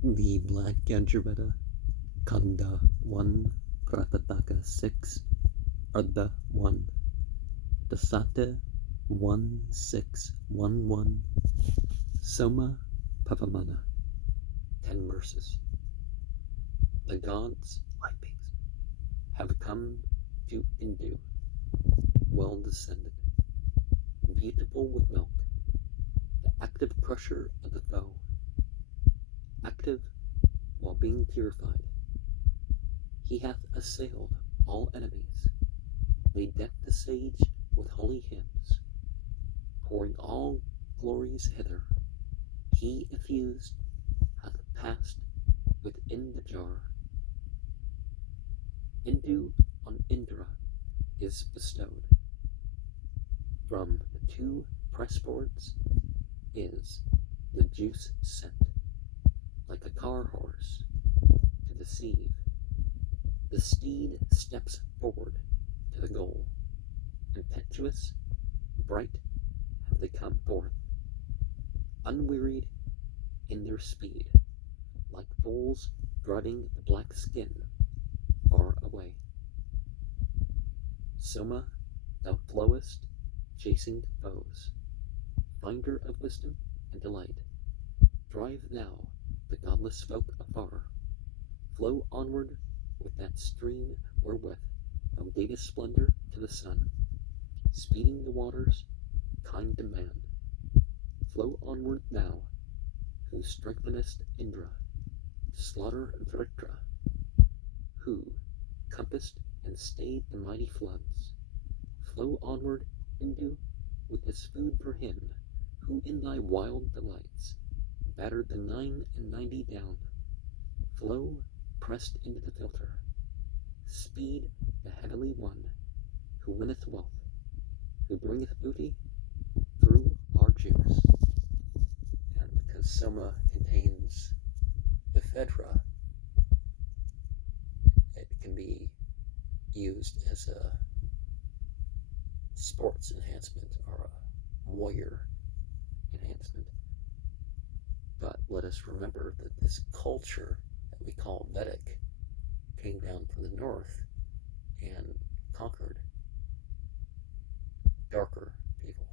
The Black Yajurveda, Kanda 1, Prapathaka 6, Ardha 1, Dasati 1611, Soma Pavamana, 10 verses. The gods, light beings, have come to Indu, well descended, beautiful with milk, the active crusher of the foe, active while being purified. He hath assailed all enemies, they deck the sage with holy hymns, pouring all glories hither. He effused hath passed within the jar. Indu on Indra is bestowed. From the 2 press boards is the juice sent, like a car horse, to deceive. The steed steps forward to the goal. Impetuous, bright have they come forth, unwearied in their speed, like bulls driving the black skin far away. Soma, thou flowest, chasing foes, finder of wisdom and delight. Drive thou the godless folk afar. Flow onward with that stream wherewith thou gavest splendor to the sun, speeding the waters, kind to man. Flow onward thou, who strengthenest Indra, to slaughter Vritra, who compassed and stayed the mighty floods. Flow onward, Indu, with this food for him, who in thy wild delights battered the 99 down. Flow pressed into the filter. Speed the heavenly one, who winneth wealth, who bringeth booty through our juice. And because Soma contains ephedra, it can be used as a sports enhancement or a warrior enhancement. But let us remember that this culture that we call Vedic came down from the north and conquered darker people.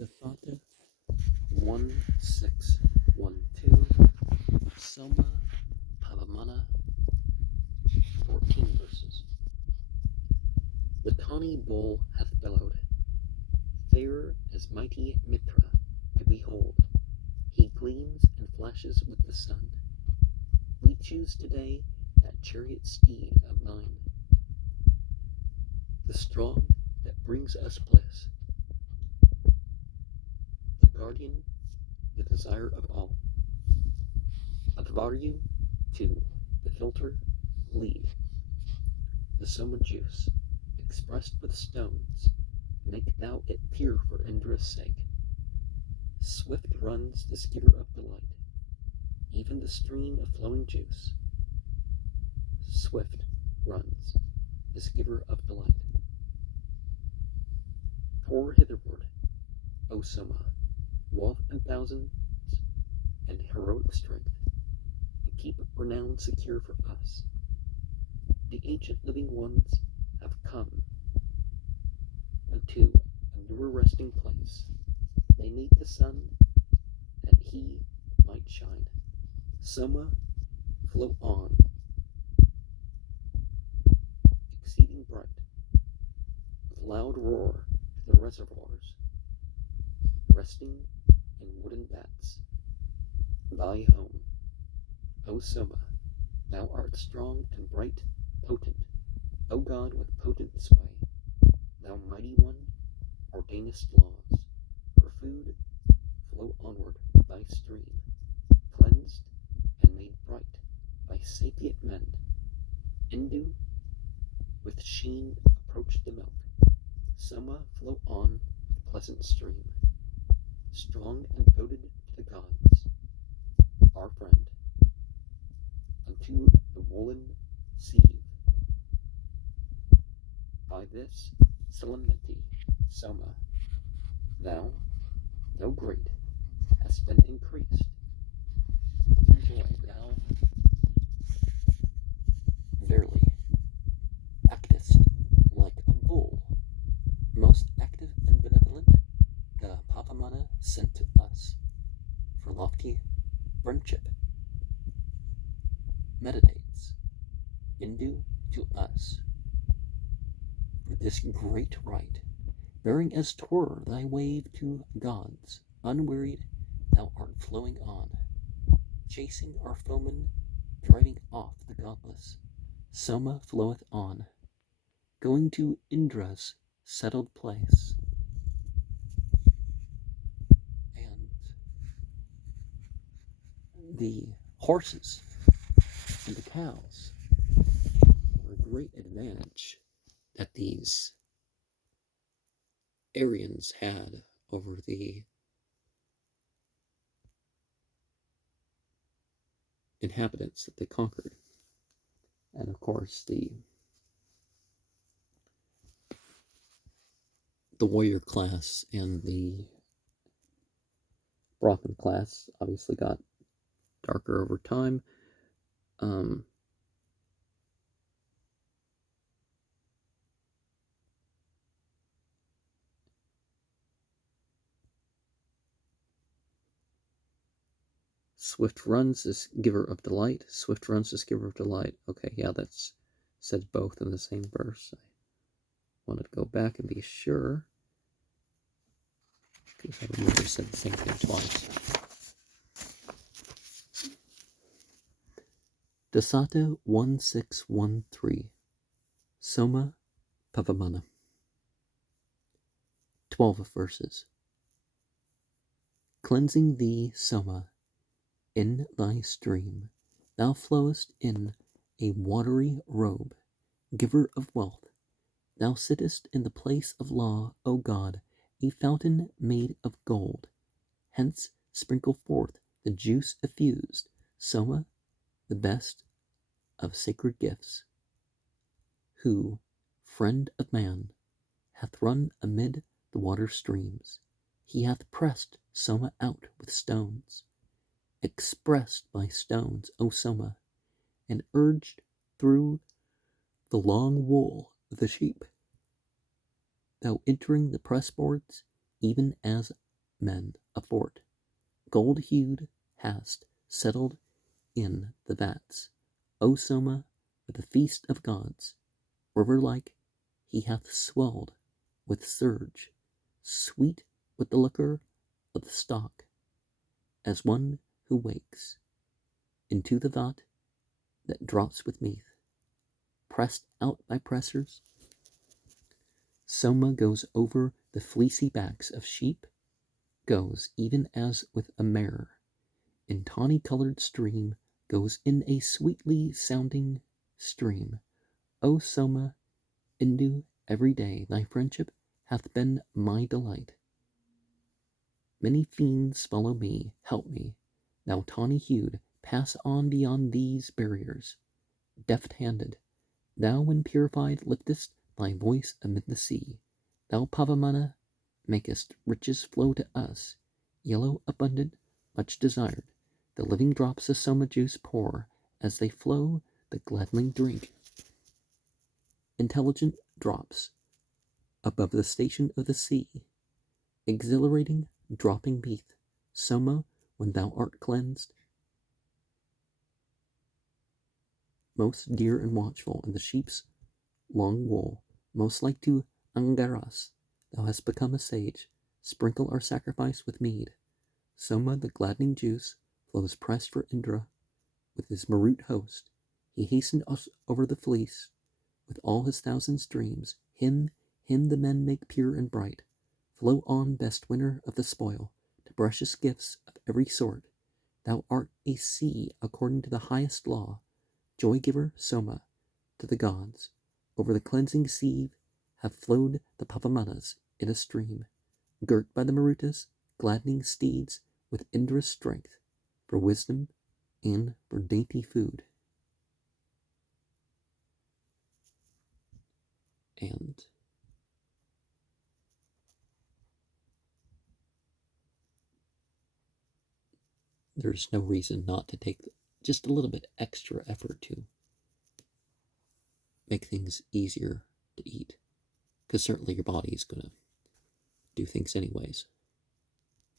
Dasati 1612, Soma Pavamana, 14 verses. The tawny bull hath bellowed, fair as mighty Mitra to behold. He gleams and flashes with the sun. We choose today that chariot steed of mine, the strong that brings us bliss, the guardian, the desire of all. Advaryu to the filter lead, the Soma juice, expressed with stones, make thou it pure for Indra's sake. Swift runs this giver of delight, even the stream of flowing juice. Swift runs this giver of delight. Pour hitherward, O Soma, wealth and thousands and heroic strength, and keep renown secure for us. The ancient living ones have come unto a newer resting place. They meet the sun, that he might shine. Soma, flow on, exceeding bright, with loud roar to the reservoirs, resting in wooden vats. Thy home, O Soma, thou art strong and bright, potent, O God with potent sway. Thou mighty one, ordainest laws. For food, flow onward thy stream, cleansed and made bright by sapient men. Indu, with sheen approach the milk. Soma, flow on with pleasant stream, strong and devoted to the gods, our friend, unto the woolen sieve. By this solemnity, Soma, thou though great, has been increased. Enjoy thou verily actest like a bull, most active and benevolent, the Papamana sent to us, for lofty friendship meditates, Hindu to us, for this great right, bearing as twere thy wave to gods, unwearied thou art flowing on, chasing our foemen, driving off the godless. Soma floweth on, going to Indra's settled place. And the horses and the cows were a great advantage that these Aryans had over the inhabitants that they conquered. And of course, the warrior class and the Brahmin class obviously got darker over time. Swift runs is giver of delight. Swift runs is giver of delight. Okay, yeah, that's said both in the same verse. I wanted to go back and be sure, because I remember I said the same thing twice. Dasati 1613. Soma Pavamana. 12 verses. Cleansing thee, Soma, in thy stream, thou flowest in a watery robe, giver of wealth. Thou sittest in the place of law, O God, a fountain made of gold. Hence sprinkle forth the juice effused, Soma, the best of sacred gifts, who, friend of man, hath run amid the water streams. He hath pressed Soma out with stones, expressed by stones, O Soma, and urged through the long wool of the sheep. Thou entering the press boards, even as men afort, gold-hued hast settled in the vats, O Soma, with the feast of gods. River-like he hath swelled with surge, sweet with the liquor of the stock, as one who wakes into the vat that drops with meath, pressed out by pressers. Soma goes over the fleecy backs of sheep, goes even as with a mare, in tawny-colored stream, goes in a sweetly sounding stream. O Soma, Indu, every day thy friendship hath been my delight. Many fiends follow me, help me, thou tawny-hued, pass on beyond these barriers. Deft-handed, thou when purified liftest thy voice amid the sea. Thou Pavamana makest riches flow to us, yellow, abundant, much desired. The living drops of Soma juice pour, as they flow, the gladdening drink. Intelligent drops, above the station of the sea, exhilarating, dropping beneath. Soma, when thou art cleansed, most dear and watchful in the sheep's long wool, most like to Angaras, thou hast become a sage. Sprinkle our sacrifice with mead. Soma, the gladdening juice, flows pressed for Indra with his Marut host. He hastened us over the fleece with all his thousand streams. Him the men make pure and bright. Flow on, best winner of the spoil, to precious gifts of every sort. Thou art a sea according to the highest law. Joy giver, Soma, to the gods. Over the cleansing sieve have flowed the Pavamanas in a stream, girt by the Marutas, gladdening steeds with Indra's strength, for wisdom and for dainty food. And there's no reason not to take just a little bit extra effort to make things easier to eat. Because certainly your body is going to do things anyways.